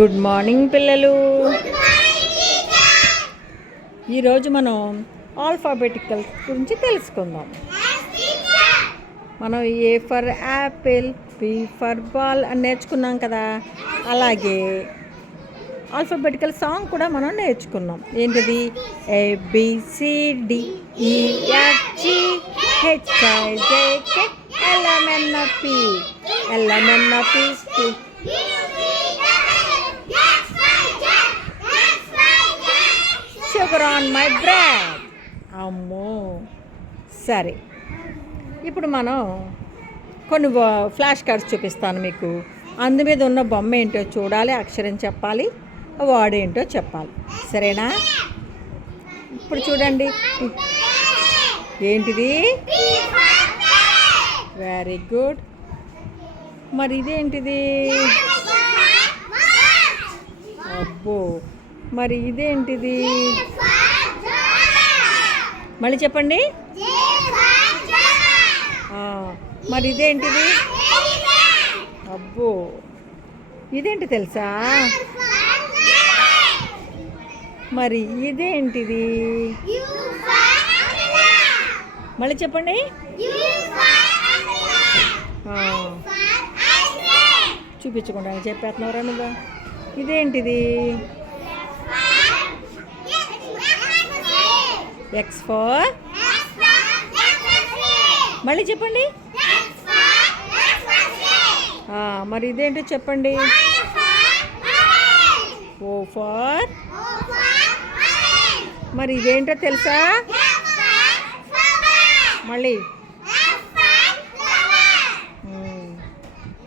Good morning పిల్లలు. ఈరోజు మనం ఆల్ఫాబెటికల్ గురించి తెలుసుకుందాం. మనం A for apple B for ball అని నేర్చుకున్నాం కదా. అలాగే ఆల్ఫాబెటికల్ సాంగ్ కూడా మనం నేర్చుకున్నాం. ఏంటిది? A B C D H I J K L M N P L M N P on my bread అమ్మో. సరే. ఇప్పుడు మనం కొన్ని ఫ్లాష్ కార్డ్స్ చూపిస్తాను మీకు. అందు మీద ఉన్న బొమ్మ ఏంటో చూడాలి అక్షరం చెప్పాలి వర్డ్ ఏంటో చెప్పాలి. సరేనా? ఇప్పుడు చూడండి. ఏంటిది? వెరీ గుడ్ మరి ఇదేంటిది? అబ్బో. మరి ఇదేంటిది? మళ్ళీ చెప్పండి. మరి ఇదేంటిది? అబ్బో. ఇదేంటి తెలుసా? మరి ఇదేంటిది? మళ్ళీ చెప్పండి. చూపించుకుంటాను చూపించకుండా చెప్పేస్తున్నారా నువ్వు. ఇదేంటిది? ఎక్స్ ఫర్ మళ్ళీ చెప్పండి. మరి ఇదేంటో చెప్పండి? ఓ ఫర్ మరి ఇదేంటో తెలుసా? మళ్ళీ.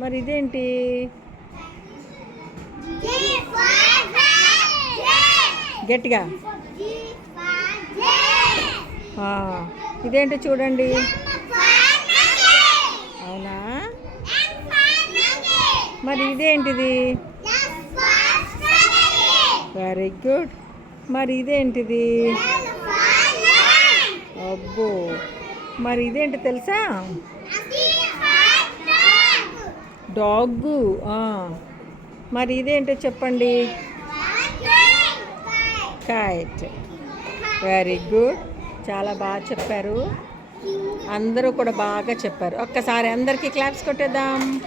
మరి ఇదేంటి? గట్టిగా. ఇదేంటో చూడండి? అవునా? మరి ఇదేంటిది? వెరీ గుడ్ మరి ఇదేంటిది? అబ్బో. మరి ఇదేంటి తెలుసా? డాగ్ మరి ఇదేంటో చెప్పండి? కైట్ వెరీ గుడ్ చాలా బాగా చెప్పారు. అందరూ కూడా బాగా చెప్పారు. ఒక్కసారి అందరికీ క్లాప్స్ కొట్టేద్దాం.